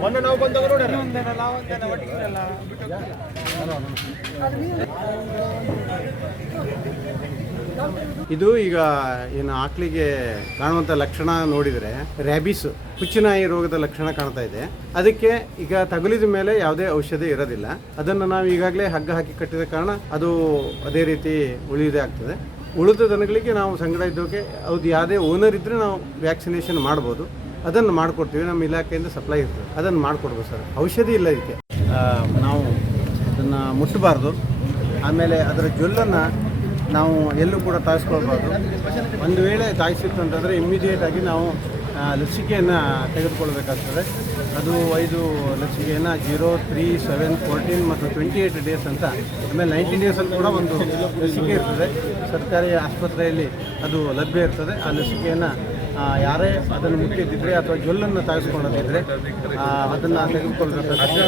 ಮೊನ್ನೆ ನಾವು ಬಂದಾಗ ನೋಡ್ಯಾರ ಇದು ಈಗ ಏನು ಆಕಳಿಗೆ ಕಾಣುವಂಥ ಲಕ್ಷಣ ನೋಡಿದರೆ ರ್ಯಾಬಿಸ್ ಹುಚ್ಚುನಾಯಿ ರೋಗದ ಲಕ್ಷಣ ಕಾಣ್ತಾ ಇದೆ. ಅದಕ್ಕೆ ಈಗ ತಗುಲಿದ ಮೇಲೆ ಯಾವುದೇ ಔಷಧಿ ಇರೋದಿಲ್ಲ. ಅದನ್ನು ನಾವು ಈಗಾಗಲೇ ಹಗ್ಗ ಹಾಕಿ ಕಟ್ಟಿದ ಕಾರಣ ಅದು ಅದೇ ರೀತಿ ಉಳಿಯೋದೇ ಆಗ್ತದೆ. ಉಳಿದ ದನಗಳಿಗೆ ನಾವು ಸಂಗಡ ಇದ್ದೋಕೆ ಅದು ಯಾವುದೇ ಓನರ್ ಇದ್ದರೆ ನಾವು ವ್ಯಾಕ್ಸಿನೇಷನ್ ಮಾಡ್ಬೋದು. ಅದನ್ನು ಮಾಡಿಕೊಡ್ತೀವಿ. ನಮ್ಮ ಇಲಾಖೆಯಿಂದ ಸಪ್ಲೈ ಇರ್ತದೆ, ಅದನ್ನು ಮಾಡಿಕೊಡ್ಬೋದು ಸರ್. ಔಷಧಿ ಇಲ್ಲ ಇದಕ್ಕೆ. ನಾವು ಅದನ್ನು ಮುಟ್ಟಬಾರ್ದು. ಆಮೇಲೆ ಅದರ ಜೊಲ್ಲನ್ನು ನಾವು ಎಲ್ಲೂ ಕೂಡ ತಾಯಿಸ್ಕೊಳ್ಬಾರ್ದು. ಒಂದು ವೇಳೆ ತಾಯಿಸಿತ್ತು ಅಂತಂದರೆ ಇಮ್ಮಿಡಿಯೇಟಾಗಿ ನಾವು ಲಸಿಕೆಯನ್ನು ತೆಗೆದುಕೊಳ್ಬೇಕಾಗ್ತದೆ. ಅದು 5 ಲಸಿಕೆಯನ್ನು 0, 3, 7, 14 ಮತ್ತು 28 ಡೇಸ್ ಅಂತ. ಆಮೇಲೆ 90 ಡೇಸಲ್ಲಿ ಕೂಡ ಒಂದು ಲಸಿಕೆ ಇರ್ತದೆ. ಸರ್ಕಾರಿ ಆಸ್ಪತ್ರೆಯಲ್ಲಿ ಅದು ಲಭ್ಯ ಇರ್ತದೆ. ಆ ಲಸಿಕೆಯನ್ನು ಯಾರೇ ಅದನ್ನು ಮುಟ್ಟಿದ್ದಿದ್ರೆ ಅಥವಾ ಜೊಲ್ಲನ್ನು ತಾಯಿಸ್ಕೊಳ್ಳೋದಿದ್ದರೆ ಅದನ್ನು ತೆಗೆದುಕೊಳ್ಬೇಕಾಗ್ತದೆ.